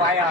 பாயா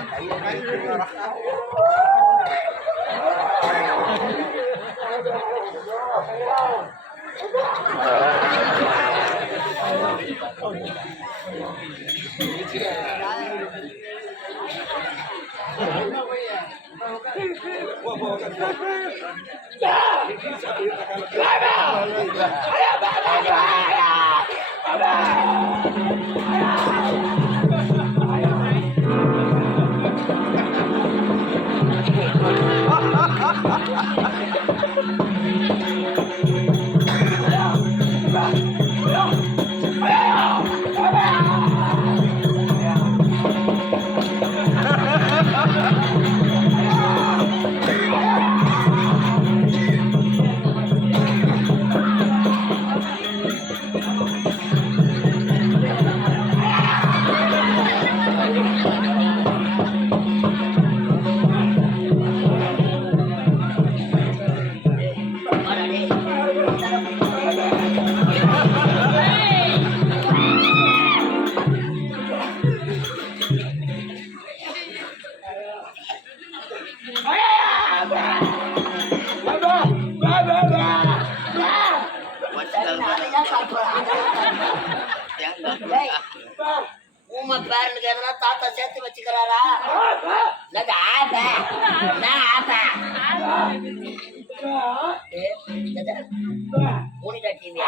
உமா பேரனுக்கு எதனா தாத்தா சேர்த்து வச்சுக்கிறாரா? ஊனிடா டிவி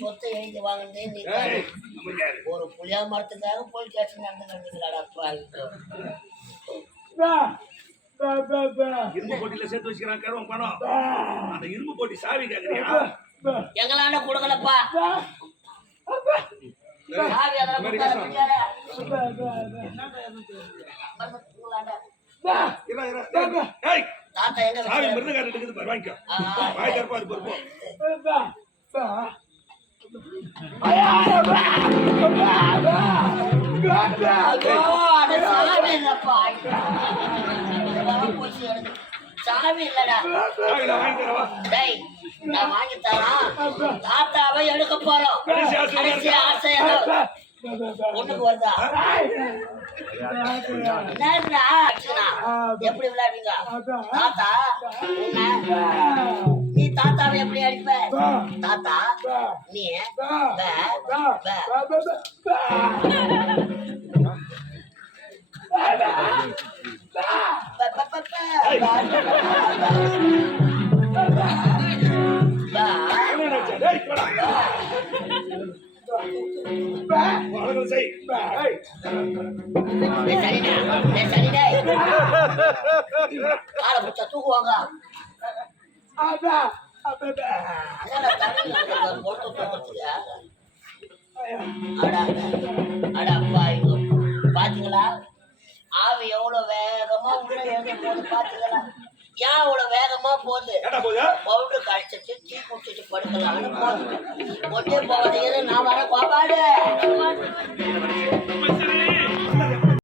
சொத்தை எழுதி வாங்கினே ஒரு புளியா மரத்துக்காக போய் கேட்டு நடந்துக்கிறாடா. இரும்பு போட்டியில சேர்த்து வச்சுக்கிறான் பணம். அந்த இரும்பு போட்டி சாவி கேக்குறியா? எங்களாண்ட கொடுக்கலப்பா சாவி. தாத்தா எங்க சாவி மிருதகாரன் இருக்குது பாரு, வாங்கிக்கோ. வாய் கருப்பா அது பொறுப்போம். சாவி இல்லடா. நான் வாங்கி தரேன். தாத்தாவை எடுக்க போறோம். ஒண்ணுக்கு வருதா? எப்படி விளையாடுவீங்க? தாத்தா நீ தாத்தாவை எப்படி அடிப்ப? தாத்தா நீ தூக்குவாங்க. பாத்தீங்களா ஆவி எவ்வளவு வேகமா உள்ள எழுத போது? பாத்தீங்களா ஏன் அவ்வளவு வேகமா போகுது? பவுடர் கழிச்சிட்டு டீ குடிச்சிட்டு படுக்கலாம்னு போகுது. ஒன்றே போவதையில நான் வர கோபாடு